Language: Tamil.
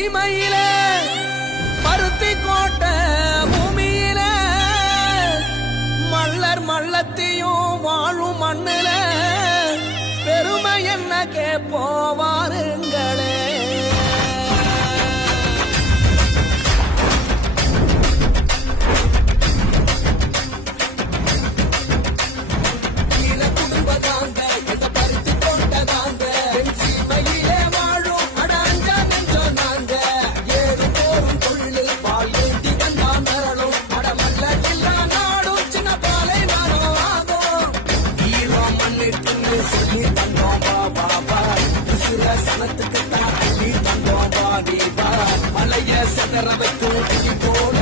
சீமையில பருத்தி கோட்டை பூமியில மல்லர் மல்லத்தையும் வாழும் மண்ணுல பெருமை என்ன கேப்போவாருங்களே. சொல்லி தந்தோம் பாபா சில சனத்துக்கு தான் தந்தோம் பாபா மலைய செதற வைக்கும் போல